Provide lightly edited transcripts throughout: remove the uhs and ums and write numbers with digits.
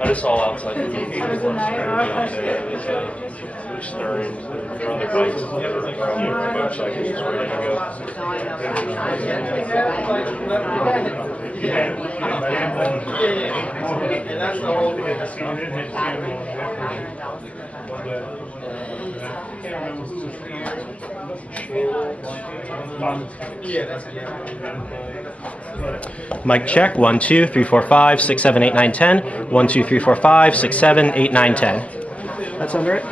I just saw outside the game. They're on their bikes. That's the whole thing. Mic check. 1, 2, 3, 4, 5, 6, 7, 8, 9, 10. 1, 2, 3, 4, 5, 6, 7, 8, 9, 10. That sound right?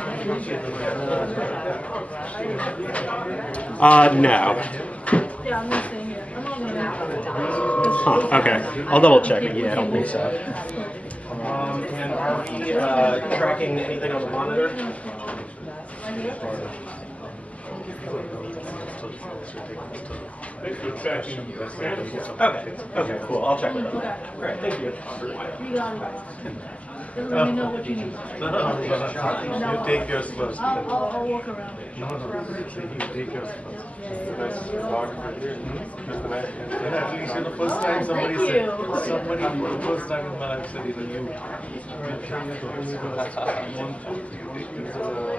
No. Huh, okay. I'll double check it. Yeah, I don't think so. And are we tracking anything on the monitor? Okay, cool. I'll check it out. All right, thank you. Let me know what you need. You take your slows. I'll walk around. You take your slows. Nice photographer here. At least the first time somebody said, somebody for the first time in my life said even you.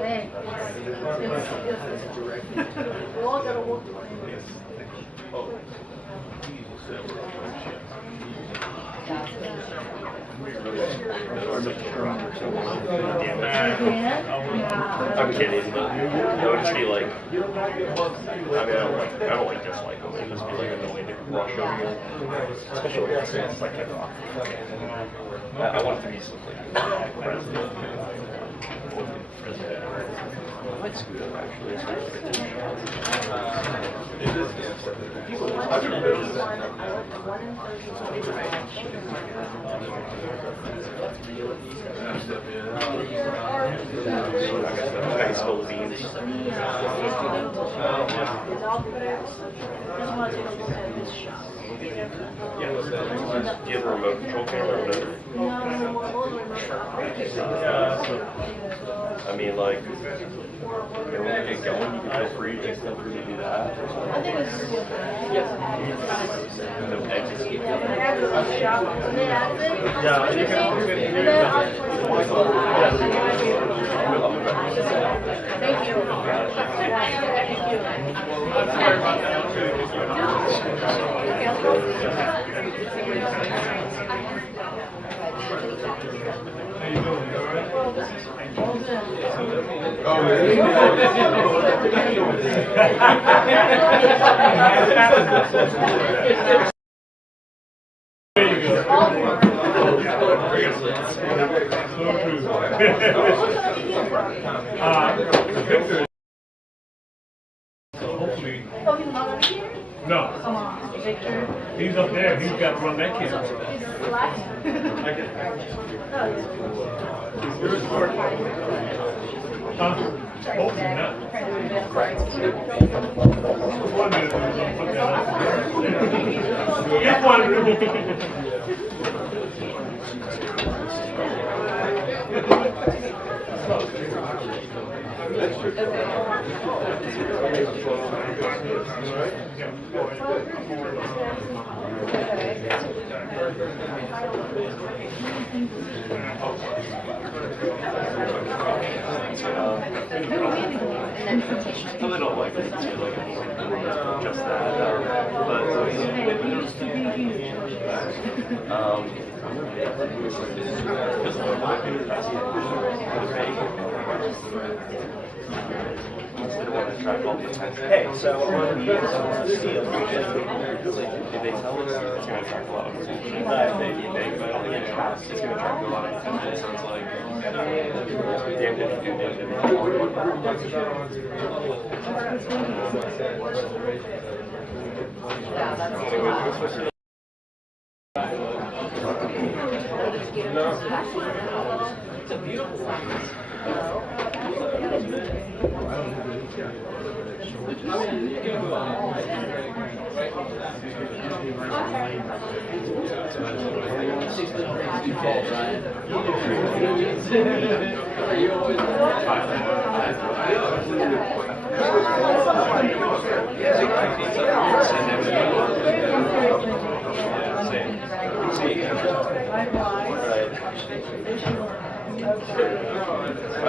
Hey. We all gotta walk around. Yes. Oh. I'm kidding, but it would just be like, I don't like dislike them. It would just be like annoying to rush over you, especially when it's like hip hop. I want it to be something like president. I might scoot up actually. I spill the beans. Do you have a remote control camera or whatever? I mean, like, when we get going, you can feel free to do that. I think it's No exits. yeah, you can. Thank you. Hopefully. Oh, he's not over here? No. Come on, Victor. He's up there. He's got to run that camera. He's relaxing. Huh? Hopefully not. Just one. I don't like it too, like just that, Hey, so on the steel, if they tell us it's going to attract a lot of attention, if they I don't think it's going to attract a lot of attention. It sounds like damned if you do, damned if you don't.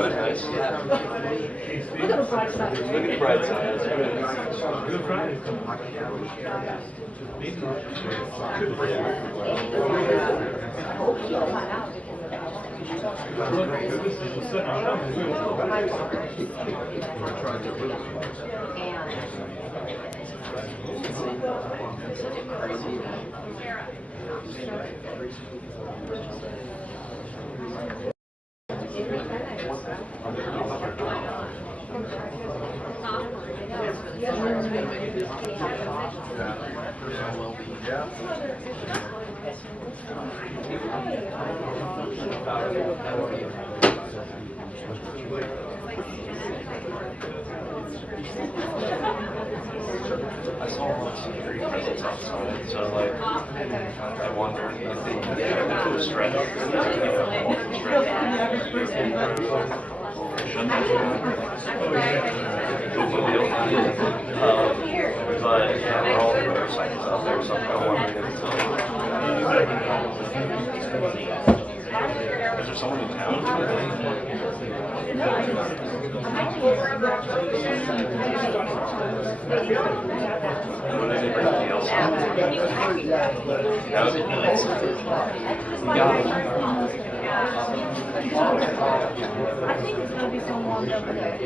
Nice. Look at the bright side. Look at the bright side. I saw a lot of security presence outside, so like, I wonder if they was stretched. But yeah, we're all motorcycles out there, so I'm wondering if is there someone in town? Would anybody else? That would be nice. I think it's going to be someone over there.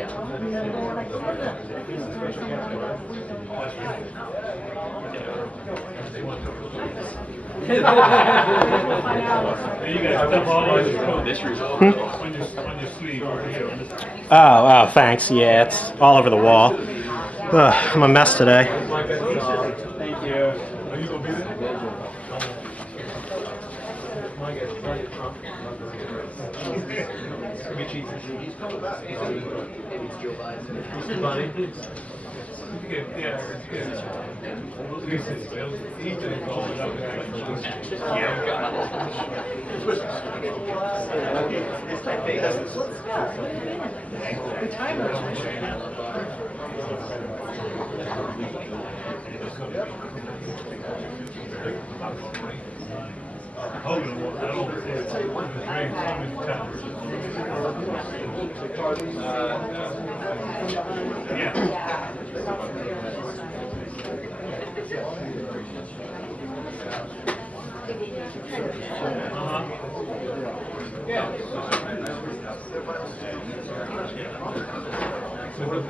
Oh, thanks. Yeah, it's all over the wall. Ugh, I'm a mess today. Thank you. Are you going to be there?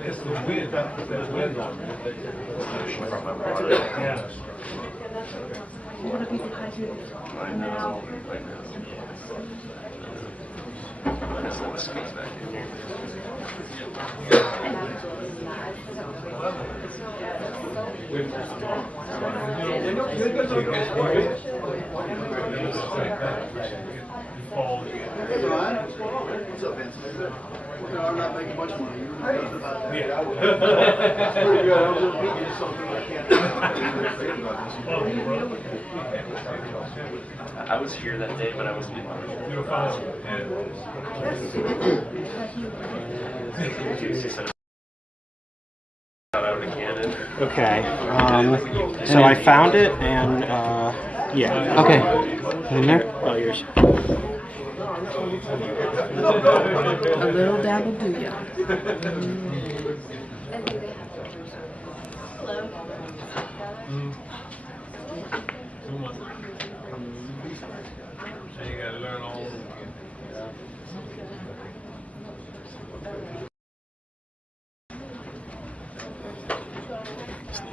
It's the wind, that's the wind on it. Yeah. I know. There's a lot of space back in here. Hey, Ryan. What's up, Vince? I'm not making much money. You were talking about that. Yeah. Pretty good. I was going to beat you to something I can't. I was here that day, but I wasn't in my You were fine. out of a cannon. Okay. So I found it, and yeah. Okay. In there? Oh, yours. A little dabble do ya? Hello. Too much. And you gotta learn all.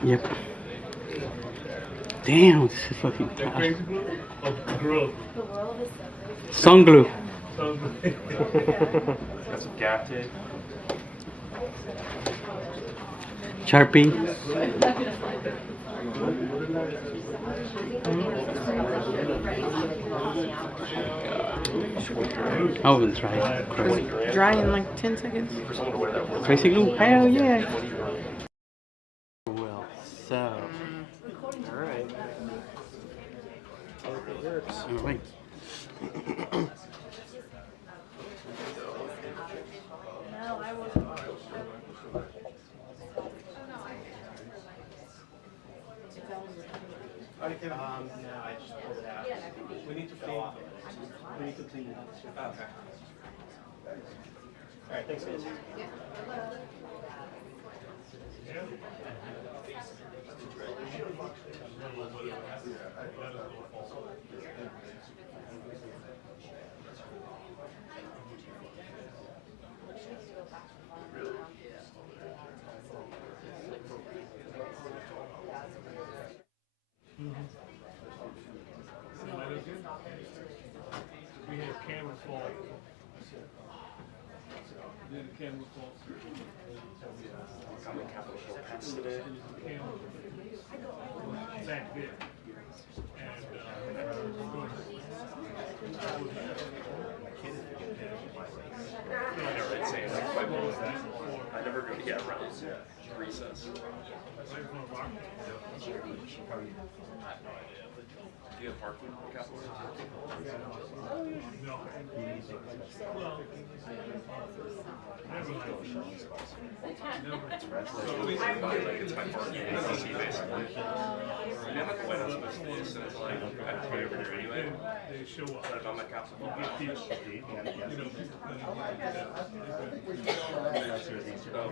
Yep. Damn, this is fucking That crazy glue? Oh, glue. The world is so sun glue. Got some gaff tape. Sharpie. Oven's right. Crazy. Dry in like 10 seconds. For someone to wear that work. Crazy glue. Hell yeah. Well, so. Alright. Alright. No, I wasn't. No, I just pulled it out. We need to clean. We need to clean it up. Okay. All right. Thanks, guys. We had camera fall. Did the camera fall? Got my capital pets today. Back there. I never had saying like quite what was that? I never go to get around recess. Do you have parking in Capital? No. It's my parking AC basically. I'm at the White House most days, so it's like I have to go over there anyway. They show up. But if I'm at Capitol, oh,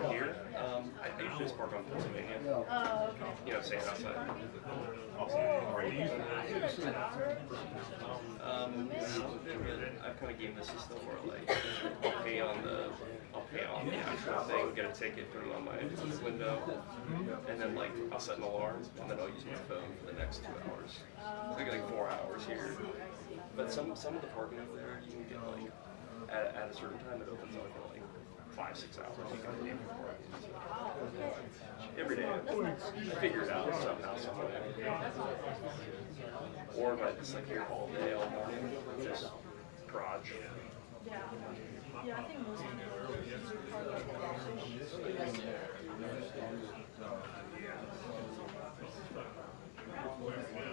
here? I usually just park on Pennsylvania. Oh, okay. You know, staying outside. I've kind of gamed the system where like I'll pay on the actual thing, get a ticket, put it on my window, and then like I'll set an alarm, and then I'll use my phone for the next 2 hours. So I get like 4 hours here. But some of the parking over there, you can get like at a certain time it opens up for like 5-6 hours. You can pay for parking. Every day, I figure it out somehow, some way. Or if I just like here all day, all morning, just garage. Yeah. Yeah, I think most people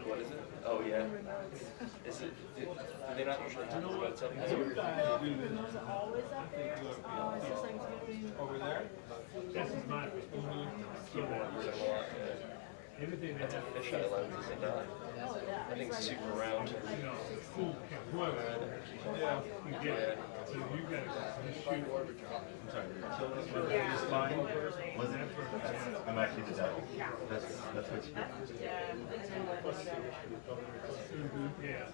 What is it? Oh yeah. Is it? Do they not usually have this about something? always up there. It's just like Over there? This is my everything that has Fish eye lenses and I think super round. whoever. Yeah. You get it. So you got to shoot. I'm sorry. Is mine? Was it? I'm actually the devil. That's what you get. Yeah.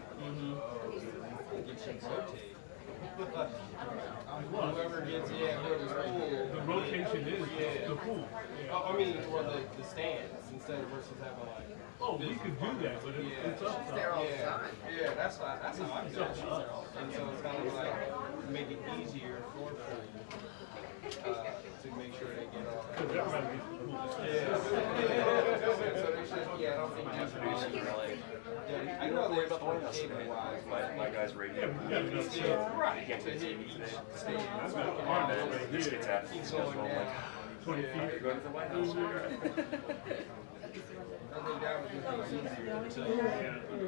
Whoever gets the rotation is the pool. I mean, or the stands instead of versus having like. Oh, we could do that, but it's up to us. Yeah, that's how I do it. And so it's kind of like make it easier for people to make sure they get off. Because everybody gets the pool. So they should, I don't think that's I don't worry about the White House today. My guy's radio. right. Can't get TV today. I've got a arm over This here. gets happening. So I'm like, 20 feet. you're going to the White House.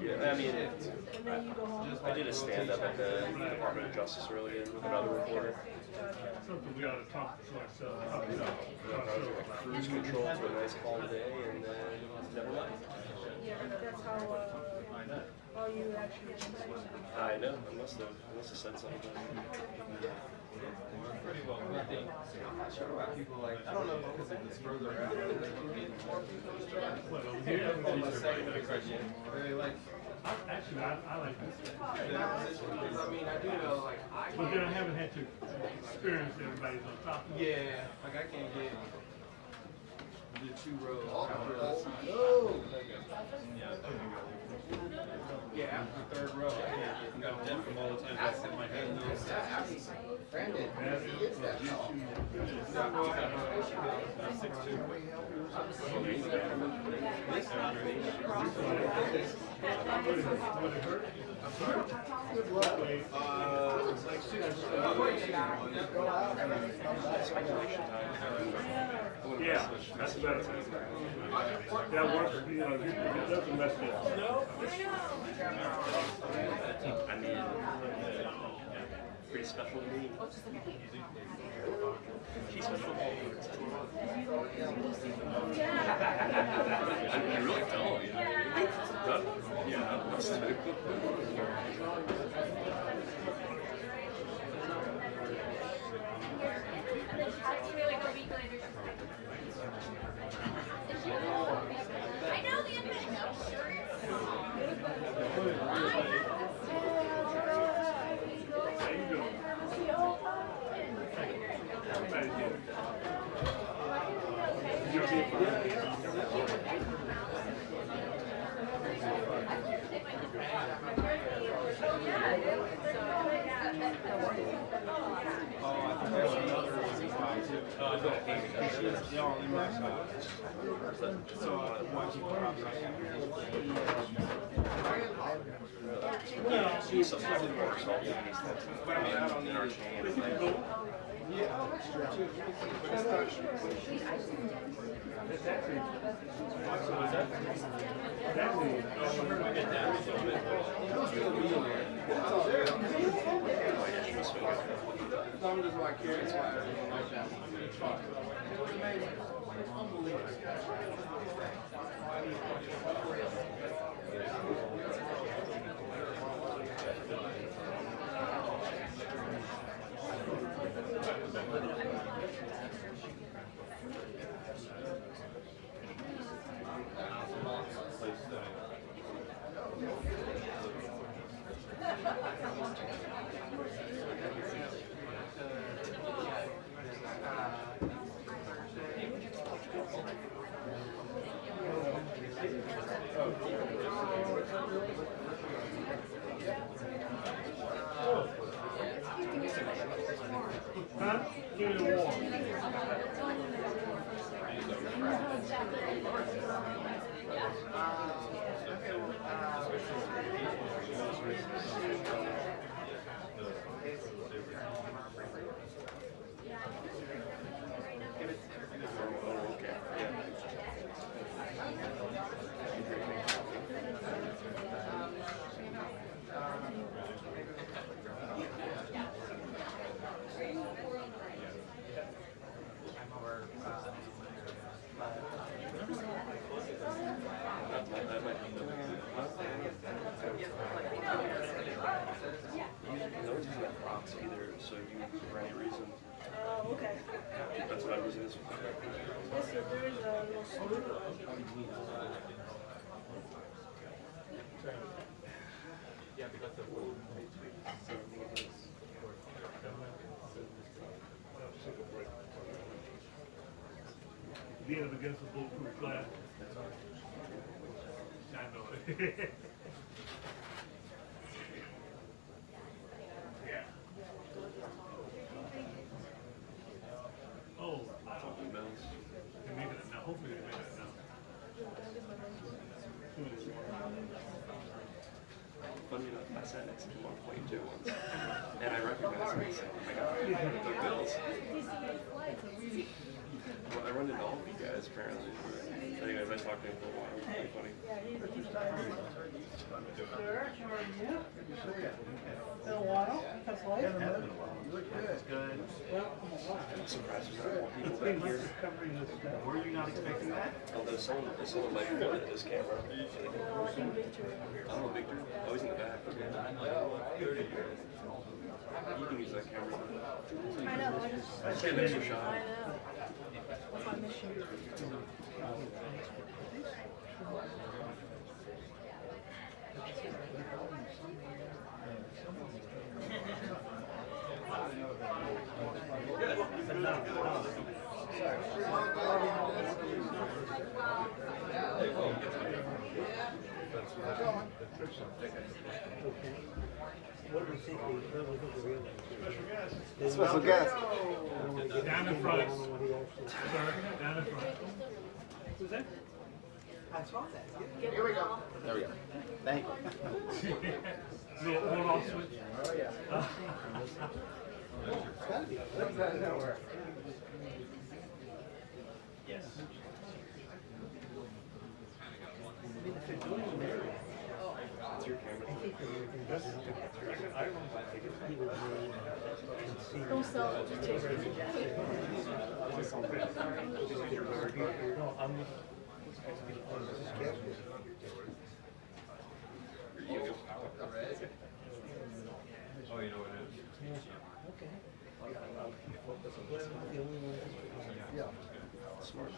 Yeah, I mean, I did a stand-up at the Department of Justice earlier with another reporter. Something we ought to talk to ourselves. Cruise control for a nice calm day, and then never mind. Yeah, that's how Oh, you actually. I know. I must have said something. Pretty well. I think I'm not sure why people like. I don't know because it was further out. They like. Actually, I like this. Because I mean, I do know like I. But then I haven't had to experience everybody's on top of it. Yeah, like I can't get the 2 rows after the sign. Yeah, after the 3rd row, I can't get. Got deaf from all the times I sit my head in those. Brandon, he is that tall. 6'2". Would it hurt? Good luck. Like 6'2". Yeah, that's better. That works, you know, it doesn't mess it up. I mean, pretty special to me. She's special to me. I really don't. Yeah, that's too. I know the infinite. She's a fucking more salty than these things. But I mean, I don't need Some is why Karen's why everyone like that one. Huh? Give me the wall. So you, for any reason, Okay. that's what I'm using this for. Yes, sir, there is a little sloop. Being up against a bulletproof glass. I know it. Yeah. Oh, Emails. they're making it now. Hopefully they make it now. Funny enough, I sat next to him on plane 2 once, and I recognized him. So I got the bills. Well, I run into all of you guys apparently. Anyways, I talked to him for a while. It was pretty funny. Been a while, that's life. You look good. Good. Well, I'm alive. surprised there's not more people back here. Were you not expecting that? Although someone might have wanted this camera. Oh, Victor? Oh, he's in the back. Okay. You can use that camera. I know, I just. I should make a shot. I know. That's my mission. Special guest. Down in front. Sir, down in front. Who's that? Here we go. There we go. Thank you. Little off switch. Oh, yeah. Yes. It's your camera. Don't sell it, just take it. Oh, you know what it is? Smart.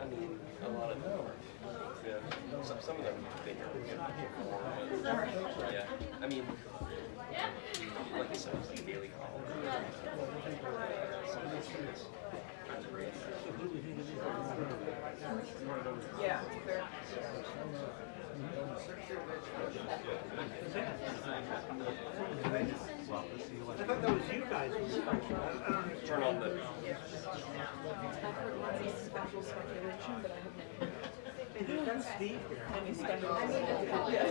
I mean, a lot of them. Yeah. Some of them bigger. Yeah. I mean, like I said, it's like daily call. Yeah, fair. I thought that was you guys. Turn on the. I've heard lots of special speculation, but I have never. That's Steve here. Any speculation? Yes.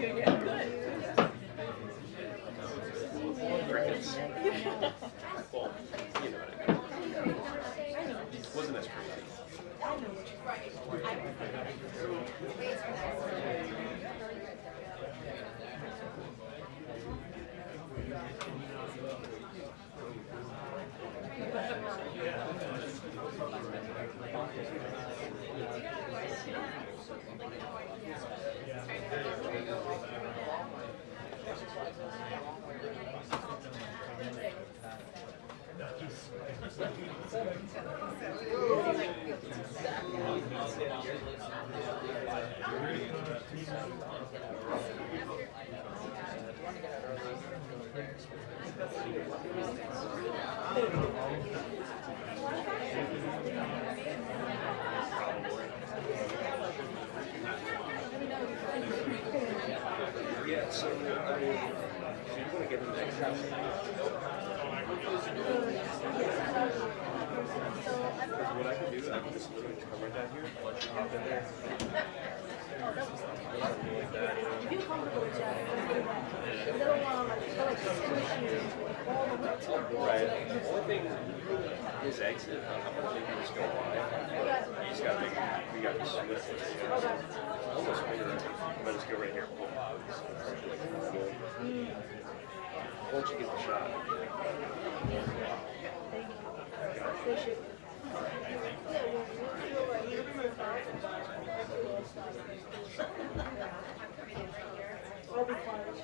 Yeah, good. Crickets. Well, you know what I mean. Wasn't as pretty. Yeah, so, I mean, if you want to get into that what I can do, I can just literally come right down here, let you hop in there. Like that. You feel comfortable with that. They don't want to like squish you all the way to the wall. Right. The only thing is exit. I'm going to just go wide. You just got to make we got to switch. Almost bigger. But just go right here. Once you get the shot. I'll be quiet.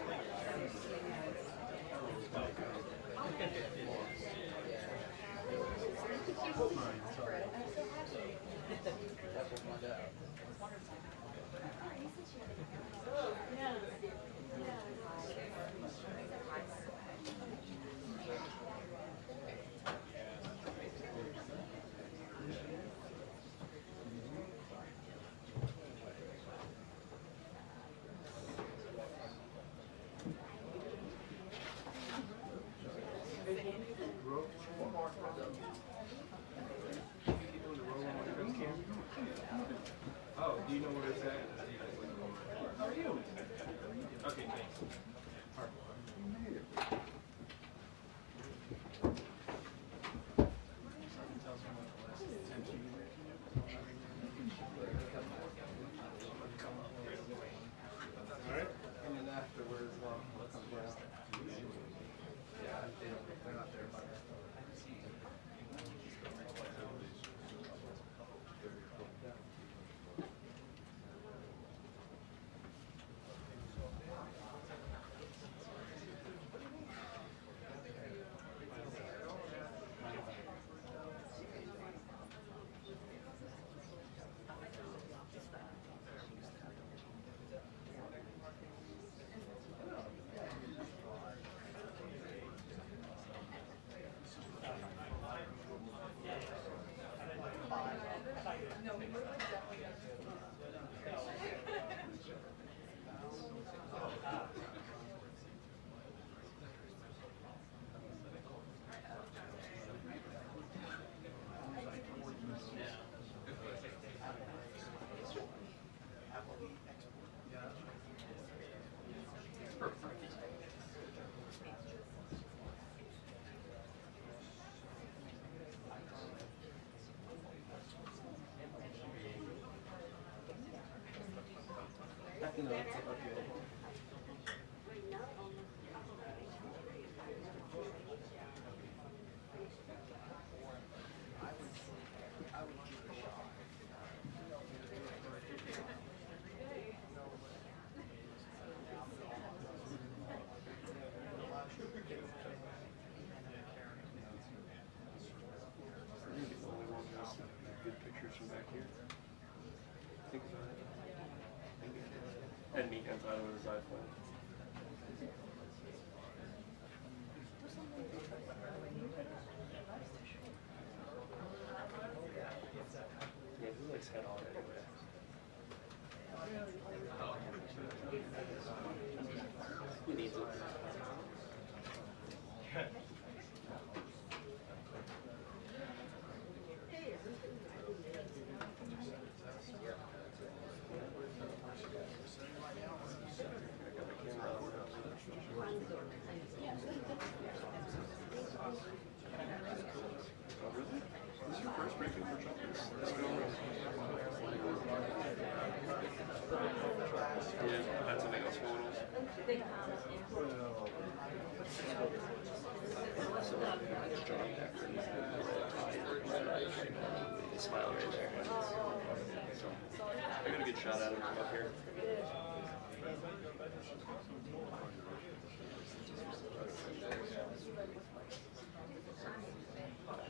shot at him from up here.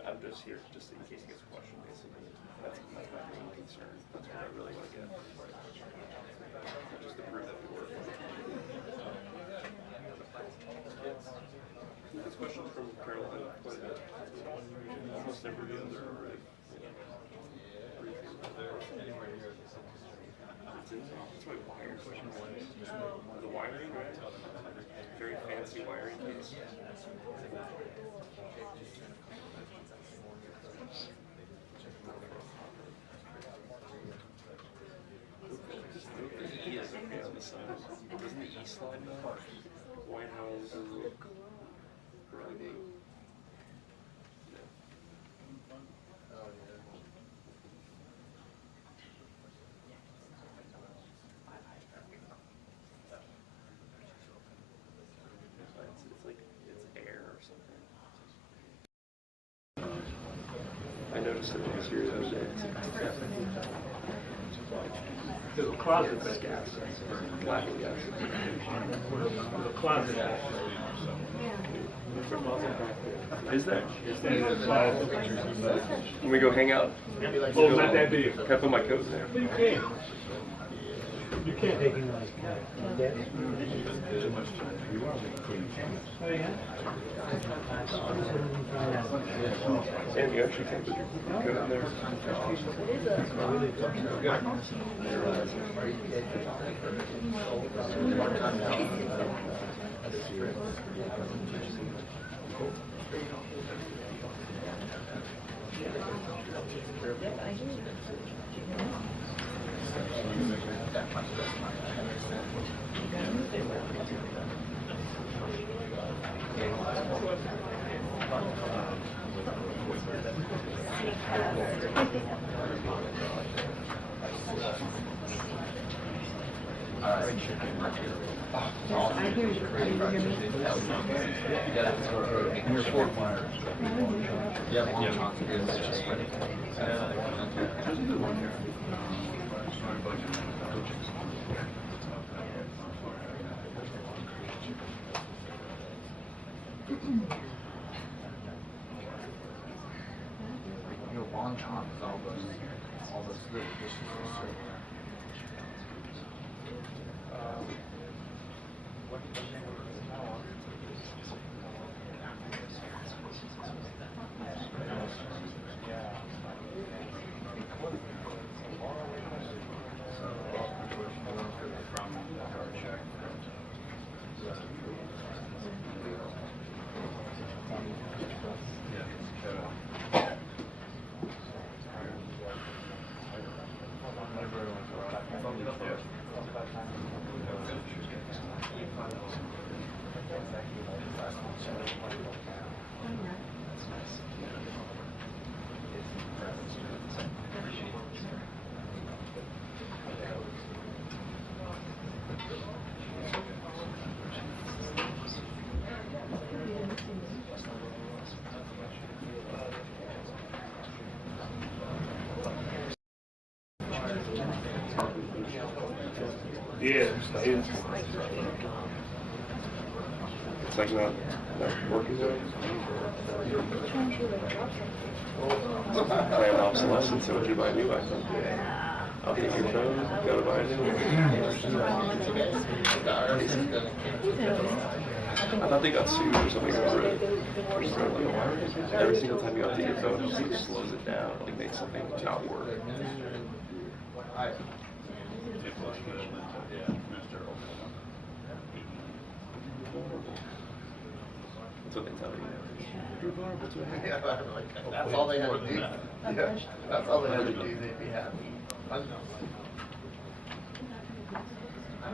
I'm just here just in case he gets a question, basically. That's my main concern. That's what I really want to get. Just to prove that we work. This question's from Karoline quite a bit. Almost every other briefing. That's my wire question. The wiring, right? Very fancy wiring piece. The E is okay on the side. Doesn't the E slide now? White House look really neat. It's like it's air or something. I noticed it this year the other day. There's a closet It's gas. Laughing gas. There's a closet. Is there? There's a closet. Can we go hang out? Oh, not that big. Can I put my coat in there? You can't. You can't take him like that. Oh, yeah? And you actually can put your coat in there. Your four flyers. Your long chop is all those little dishes. Yeah. It's like not working good. Plan obsolescence, so would you buy a new iPhone? I'll take your phone, go to buy a new one. I thought they got sued or something over it. Every single time you update your phone, it just like slows it down, like makes something not work. That's what they tell you. You're vulnerable to it. That's all they had to do. Yeah, that's all they had to do. They'd be happy. I don't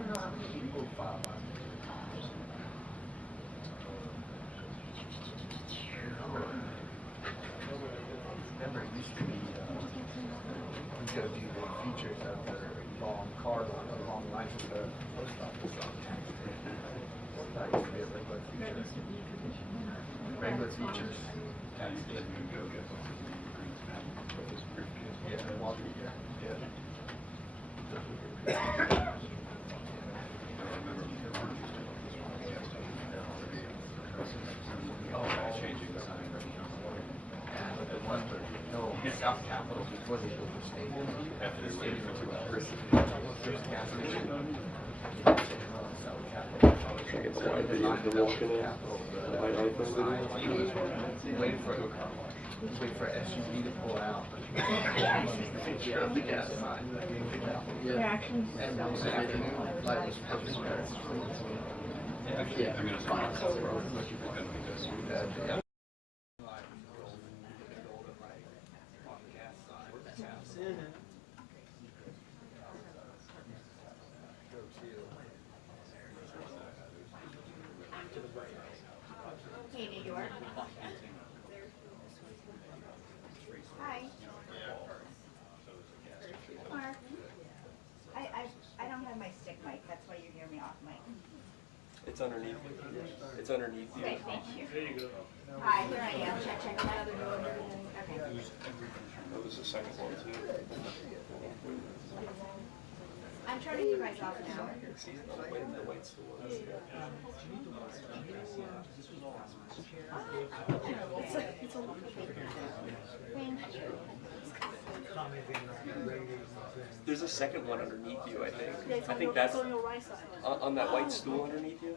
know how many people file on remember, it used to be, you go do the features of the long car, long lines of the post office. That used to be a regular feature. Regular features. Yeah, Walter, yeah. No, South Capitol before they built the stadium. After the stadium for 2 hours. There's gas station. South Capitol. Should I get the wide video of the walking in? The wide iPhone video? Waiting for wait for SUV to pull out. Reactions. And that was the afternoon. Light was perfect. Yeah. Yeah. Hey, New York. Hi. Mark. I don't have my stick mic. That's why you hear me off mic. It's underneath. It's underneath you. Okay, thank you. There you go. Hi, here I am. Check. Okay. That was the second one too. I'm turning you guys off now. See, the white stool. There's a second one underneath you, I think. I think that's on your right side. on that white stool underneath you.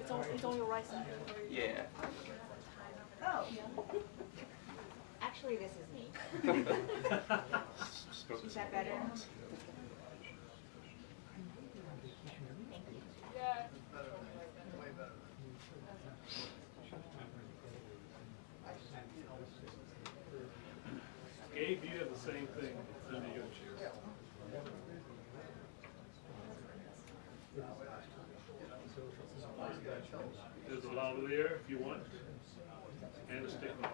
It's on your right side. Yeah. Oh. Actually, this is me. Is that better? Gabe, you have the same thing under your chair. There's a lavalier if you want, and a stick knife.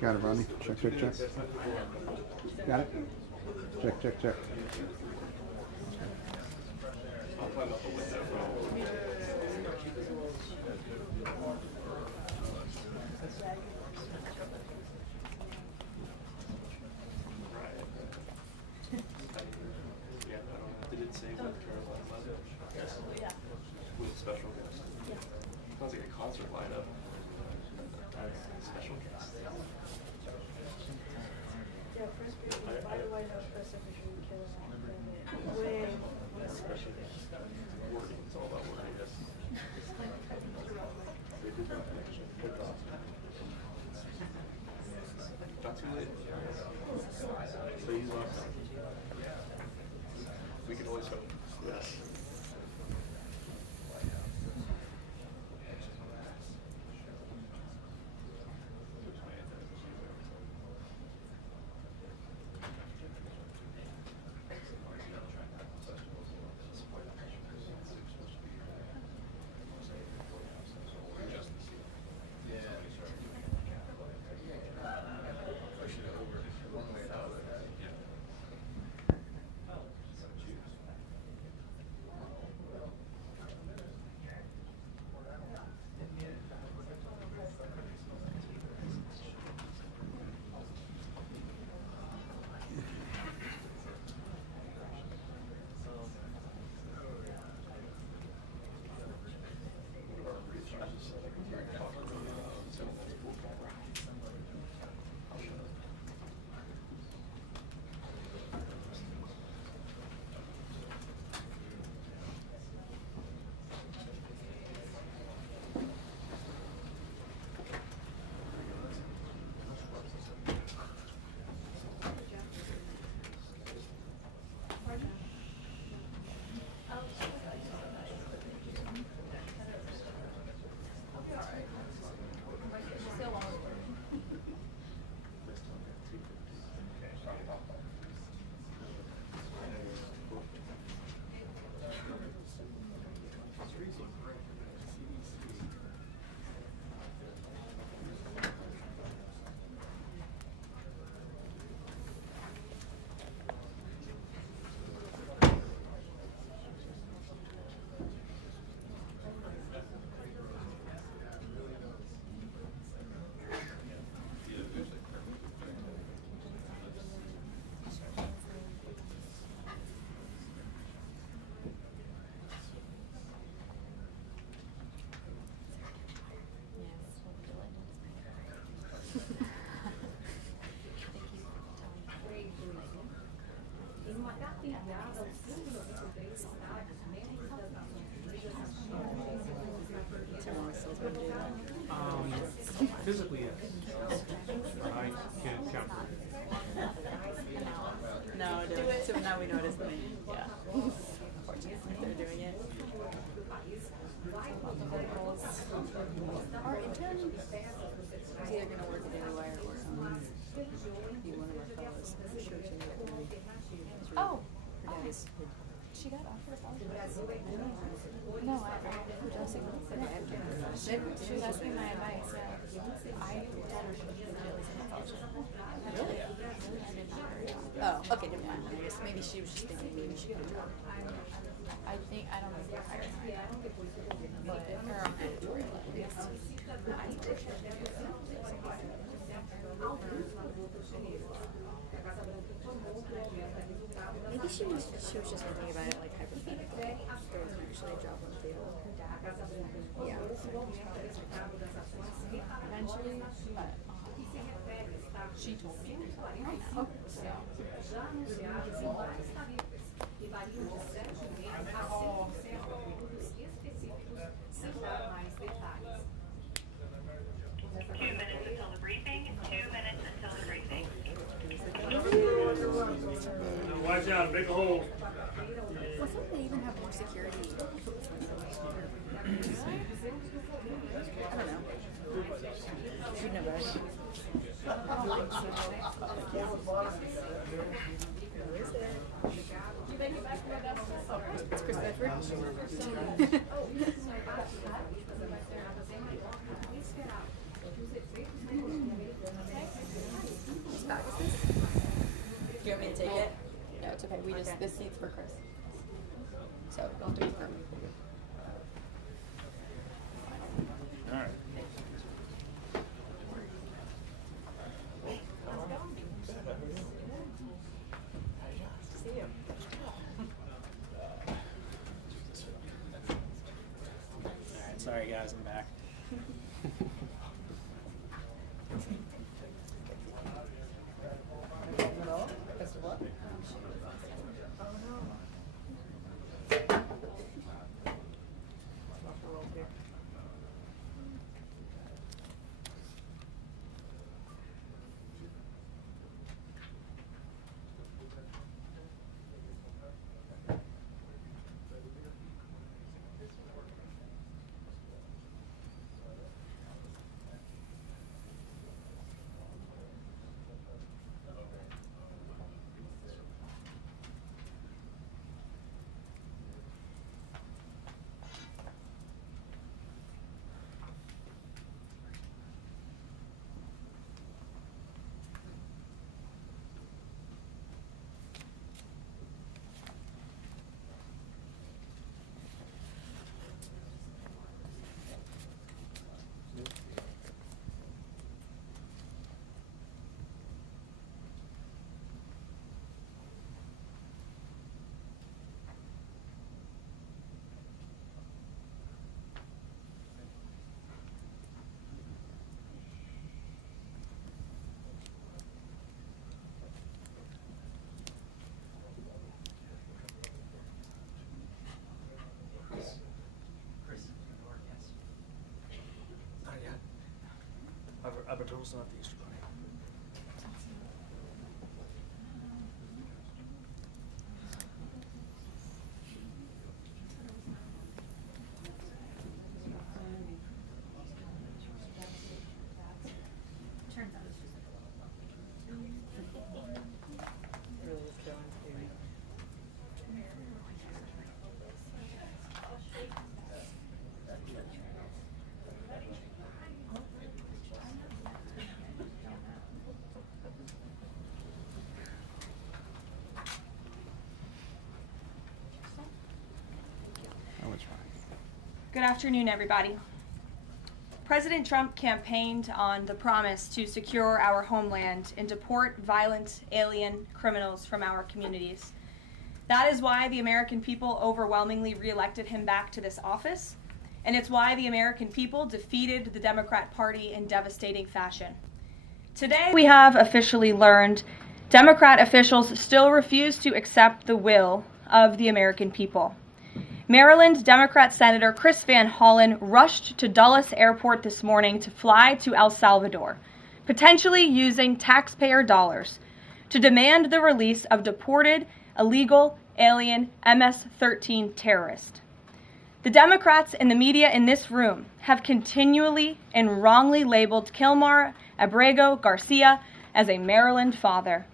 Got it, Rodney. Check. Got it? Check. Did it say what Karoline Leavitt? Yeah. With special guest. Sounds like a concert lineup. Special guest. Why do I know specifically Karoline? Special guest. Wording. It's all about wording. Yes. They did that connection. Good thought. Not too late. Please welcome. We can always hope. Yes. Physically, yes. I can't count for it. No, do it. So now we know it is the main. Yeah. Unfortunately, they're doing it. Our intern is either going to work at Daily Wire or be one of our fellows. Oh. Her dad is. She got offered a scholarship. No, I just she was asking my advice. Yeah. I told her she was really really. Oh, okay, never mind. I guess maybe she was just thinking maybe she could job. I don't think they're hiring right now, but her editorial at least. Maybe she was just thinking about it like hypothetically. There was actually a job on the table. Yeah. Eventually, but she told me there's nothing right now. So. Watch out, make a hole. I thought they even have more security. I don't know. You'd know better. It's Chris Bedford. Whose bag is this? Do you want me to take it? No, it's okay. We just, this seat's for Chris. So, don't do it for me. All right. See you. Alright, sorry guys, I'm back. Alberto's not the Easter Bunny. Turns out it's just like a little really is going to. Good afternoon, everybody. President Trump campaigned on the promise to secure our homeland and deport violent alien criminals from our communities. That is why the American people overwhelmingly re-elected him back to this office, and it's why the American people defeated the Democrat Party in devastating fashion. Today, we have officially learned Democrat officials still refuse to accept the will of the American people. Maryland Democrat Senator Chris Van Hollen rushed to Dulles Airport this morning to fly to El Salvador, potentially using taxpayer dollars, to demand the release of deported illegal alien MS-13 terrorist. The Democrats and the media in this room have continually and wrongly labeled Kilmar Abrego Garcia as a Maryland father.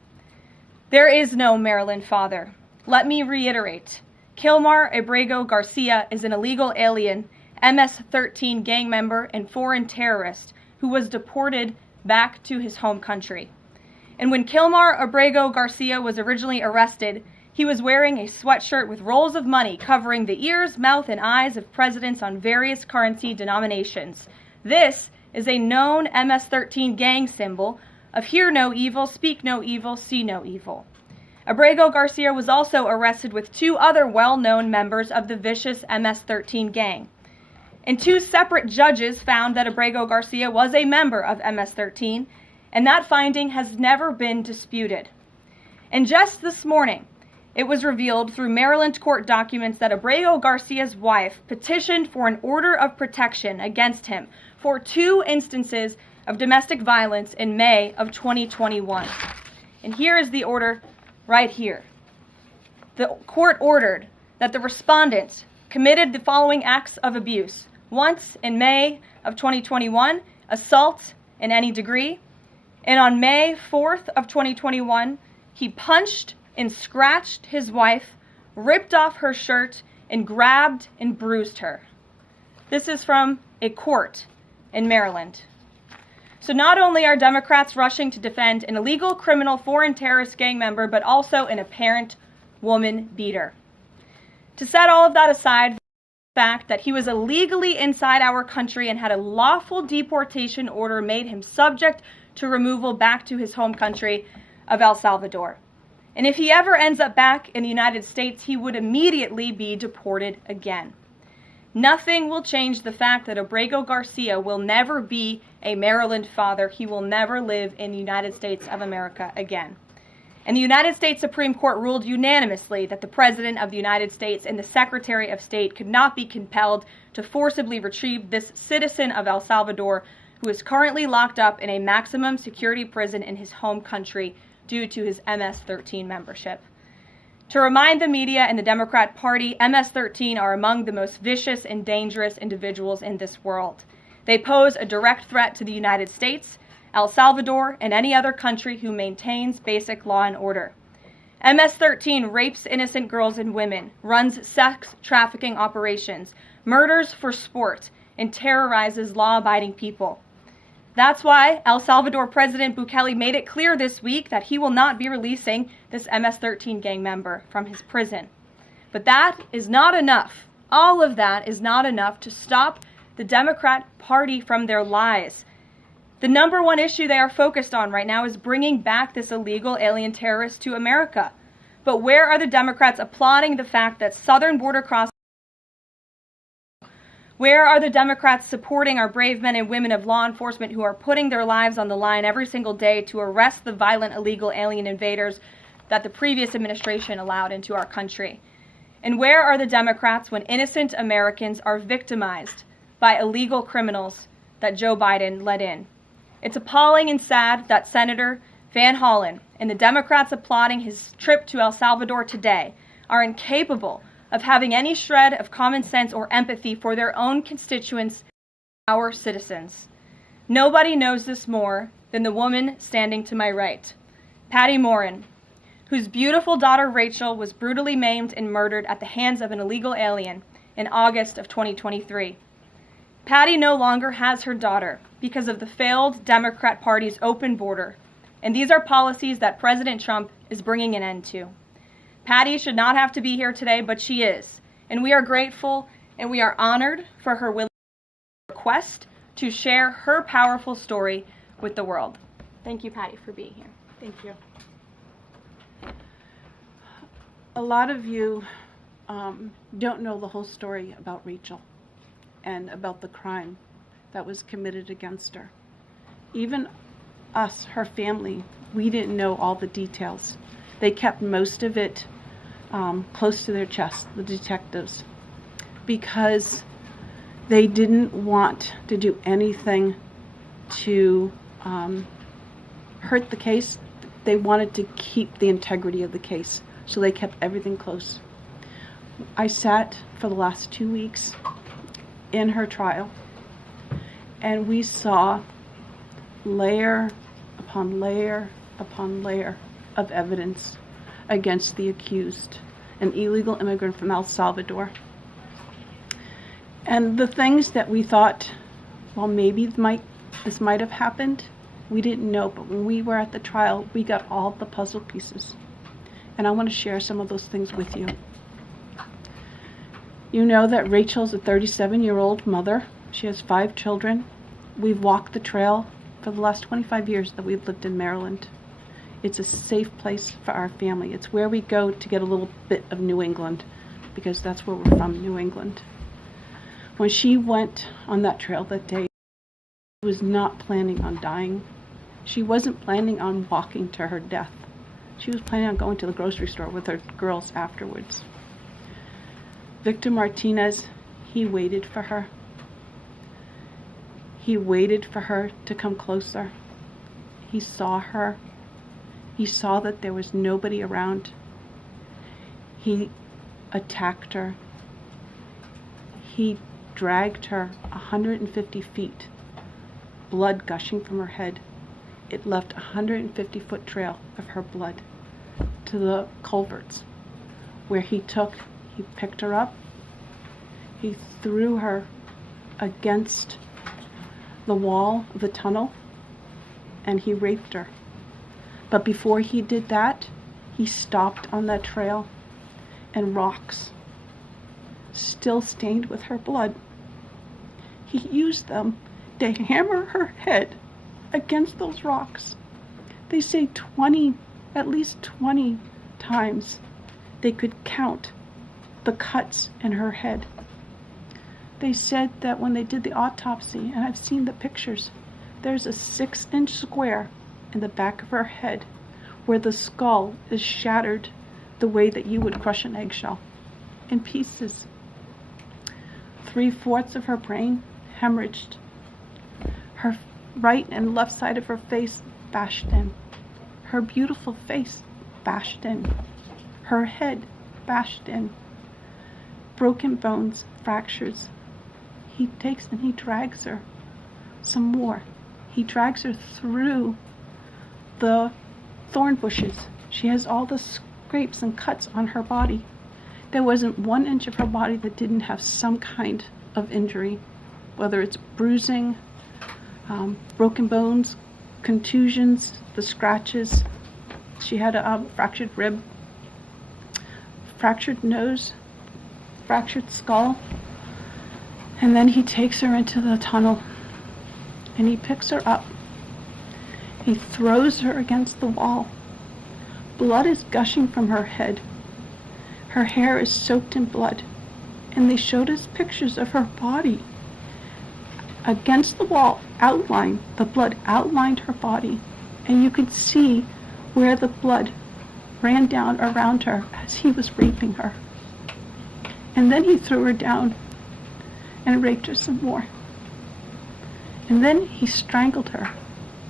There is no Maryland father. Let me reiterate. Kilmar Abrego Garcia is an illegal alien, MS-13 gang member and foreign terrorist who was deported back to his home country. And when Kilmar Abrego Garcia was originally arrested, he was wearing a sweatshirt with rolls of money covering the ears, mouth, and eyes of presidents on various currency denominations. This is a known MS-13 gang symbol of hear no evil, speak no evil, see no evil. Abrego Garcia was also arrested with 2 other well-known members of the vicious MS-13 gang. And 2 separate judges found that Abrego Garcia was a member of MS-13, and that finding has never been disputed. And just this morning, it was revealed through Maryland court documents that Abrego Garcia's wife petitioned for an order of protection against him for 2 instances of domestic violence in May of 2021. And here is the order right here. The court ordered that the respondent committed the following acts of abuse. Once in May of 2021, assault in any degree. And on May 4th of 2021, he punched and scratched his wife, ripped off her shirt, and grabbed and bruised her. This is from a court in Maryland. So not only are Democrats rushing to defend an illegal criminal foreign terrorist gang member, but also an apparent woman beater. To set all of that aside, the fact that he was illegally inside our country and had a lawful deportation order made him subject to removal back to his home country of El Salvador. And if he ever ends up back in the United States, he would immediately be deported again. Nothing will change the fact that Abrego Garcia will never be a Maryland father. He will never live in the United States of America again. And the United States Supreme Court ruled unanimously that the President of the United States and the Secretary of State could not be compelled to forcibly retrieve this citizen of El Salvador who is currently locked up in a maximum security prison in his home country due to his MS-13 membership. To remind the media and the Democrat Party, MS-13 are among the most vicious and dangerous individuals in this world. They pose a direct threat to the United States, El Salvador, and any other country who maintains basic law and order. MS-13 rapes innocent girls and women, runs sex trafficking operations, murders for sport, and terrorizes law-abiding people. That's why El Salvador President Bukele made it clear this week that he will not be releasing this MS-13 gang member from his prison. But that is not enough. All of that is not enough to stop the Democrat Party from their lies. The number one issue they are focused on right now is bringing back this illegal alien terrorist to America. But where are the Democrats applauding the fact that southern border crossings? Where are the Democrats supporting our brave men and women of law enforcement who are putting their lives on the line every single day to arrest the violent illegal alien invaders that the previous administration allowed into our country? And where are the Democrats when innocent Americans are victimized by illegal criminals that Joe Biden let in? It's appalling and sad that Senator Van Hollen and the Democrats applauding his trip to El Salvador today are incapable of having any shred of common sense or empathy for their own constituents, our citizens. Nobody knows this more than the woman standing to my right, Patty Morin, whose beautiful daughter Rachel was brutally maimed and murdered at the hands of an illegal alien in August of 2023. Patty no longer has her daughter because of the failed Democrat Party's open border, and these are policies that President Trump is bringing an end to. Patty should not have to be here today, but she is, and we are grateful and we are honored for her willingness request to share her powerful story with the world. Thank you, Patty, for being here. Thank you. A lot of you don't know the whole story about Rachel and about the crime that was committed against her. Even us, her family, we didn't know all the details. They kept most of it close to their chest, the detectives. because they didn't want to do anything to hurt the case. They wanted to keep the integrity of the case, so they kept everything close. I sat for the last 2 weeks in her trial, and we saw layer upon layer upon layer of evidence against the accused, an illegal immigrant from El Salvador. And the things that we thought, well, maybe this might have happened, we didn't know. But when we were at the trial, we got all the puzzle pieces. And I want to share some of those things with you. You know that Rachel's a 37-year-old mother. She has 5 children. We've walked the trail for the last 25 years that we've lived in Maryland. It's a safe place for our family. It's where we go to get a little bit of New England, because that's where we're from, New England. When she went on that trail that day, she was not planning on dying. She wasn't planning on walking to her death. She was planning on going to the grocery store with her girls afterwards. Victor Martinez, he waited for her. He waited for her to come closer. He saw her. He saw that there was nobody around. He attacked her. He dragged her 150 feet, blood gushing from her head. It left a 150-foot trail of her blood to the culverts, where he picked her up, he threw her against the wall of the tunnel, and he raped her. But before he did that, he stopped on that trail, and rocks, still stained with her blood, he used them to hammer her head against those rocks. They say at least 20 times they could count the cuts in her head. They said that when they did the autopsy, and I've seen the pictures, there's a 6-inch square in the back of her head where the skull is shattered the way that you would crush an eggshell in pieces. 3/4 of her brain hemorrhaged. Her right and left side of her face bashed in. Her beautiful face bashed in. Her head bashed in. Broken bones, fractures. He takes and he drags her some more. He drags her through the thorn bushes. She has all the scrapes and cuts on her body. There wasn't 1 inch of her body that didn't have some kind of injury, whether it's bruising, broken bones, contusions, the scratches. She had a fractured rib, fractured nose, fractured skull. And then he takes her into the tunnel, and he picks her up. He throws her against the wall. Blood is gushing from her head. Her hair is soaked in blood. And they showed us pictures of her body against the wall, outlined. The blood outlined her body. And you could see where the blood ran down around her as he was raping her. And then he threw her down and raped her some more. And then he strangled her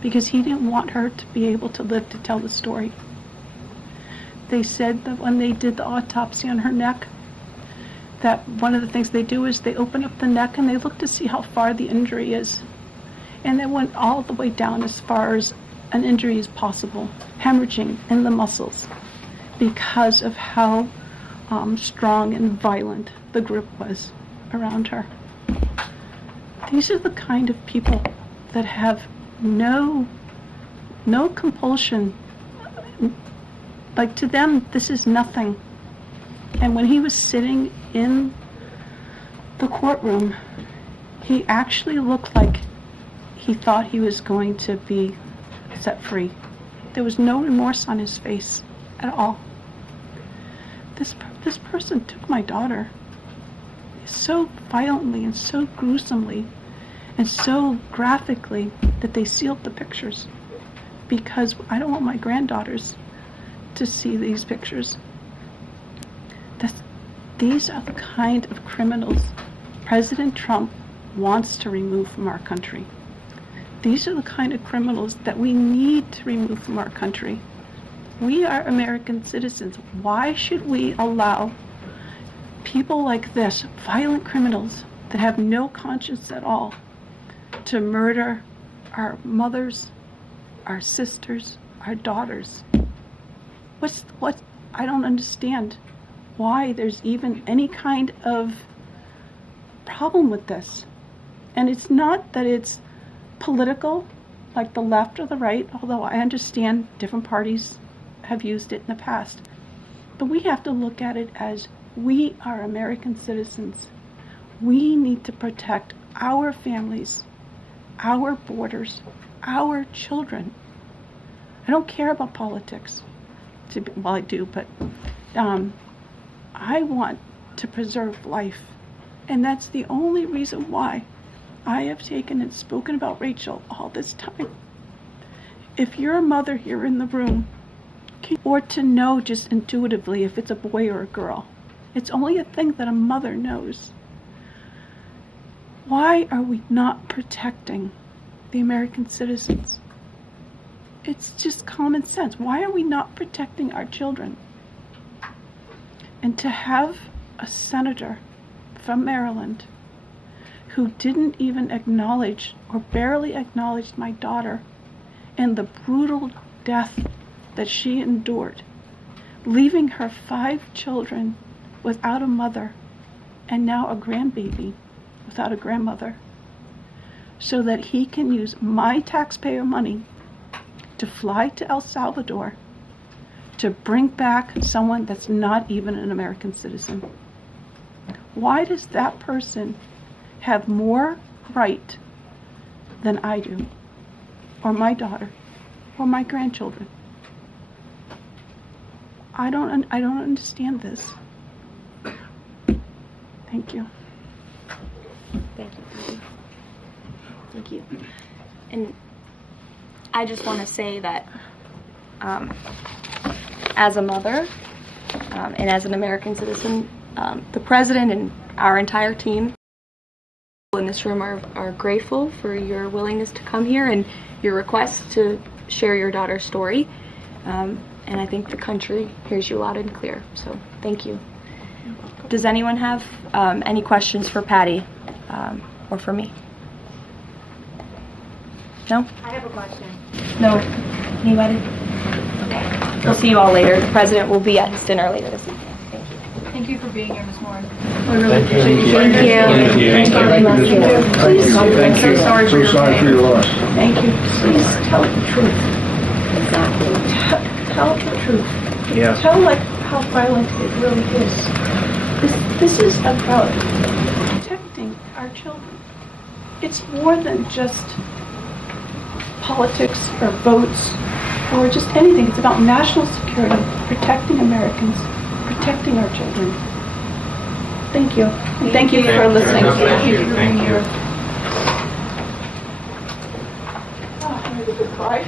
because he didn't want her to be able to live to tell the story. They said that when they did the autopsy on her neck, that one of the things they do is they open up the neck and they look to see how far the injury is. And they went all the way down as far as an injury is possible, hemorrhaging in the muscles, because of how strong and violent the grip was around her. These are the kind of people that have no compulsion. Like, to them, this is nothing. And when he was sitting in the courtroom, he actually looked like he thought he was going to be set free. There was no remorse on his face at all. This person took my daughter so violently and so gruesomely and so graphically that they sealed the pictures, because I don't want my granddaughters to see these pictures. These are the kind of criminals President Trump wants to remove from our country. These are the kind of criminals that we need to remove from our country. We are American citizens. Why should we allow people like this, violent criminals that have no conscience at all, to murder our mothers, our sisters, our daughters? I don't understand why there's even any kind of problem with this. And it's not that it's political, like the left or the right, although I understand different parties have used it in the past. But we have to look at it as we are American citizens. We need to protect our families, our borders, our children. I don't care about politics. Well, I do, but I want to preserve life. And that's the only reason why I have taken and spoken about Rachel all this time. If you're a mother here in the room, or to know just intuitively if it's a boy or a girl, it's only a thing that a mother knows. Why are we not protecting the American citizens? It's just common sense. Why are we not protecting our children? And to have a senator from Maryland who didn't even acknowledge or barely acknowledged my daughter and the brutal death that she endured, leaving her 5 children without a mother and now a grandbaby without a grandmother, so that he can use my taxpayer money to fly to El Salvador to bring back someone that's not even an American citizen. Why does that person have more right than I do, or my daughter, or my grandchildren? I don't understand this. Thank you. Thank you. Thank you. And I just want to say that as a mother and as an American citizen, the president and our entire team in this room are grateful for your willingness to come here and your request to share your daughter's story. And I think the country hears you loud and clear. So thank you. Does anyone have any questions for Patty or for me? No? I have a question. No? Anybody? Okay. We'll see you all later. The president will be at his dinner later this evening. Thank you. Thank you for being here, Ms. Moore. We really appreciate you. Thank you. Thank you. Please, I'm so sorry for your loss. Thank you. Please tell the truth. Tell the truth. Yeah. Tell how violent it really is. This is about protecting our children. It's more than just politics or votes or just anything. It's about national security, protecting Americans, protecting our children. Thank you. And thank you for listening. Thank you for being here. Oh, I'm going to cry.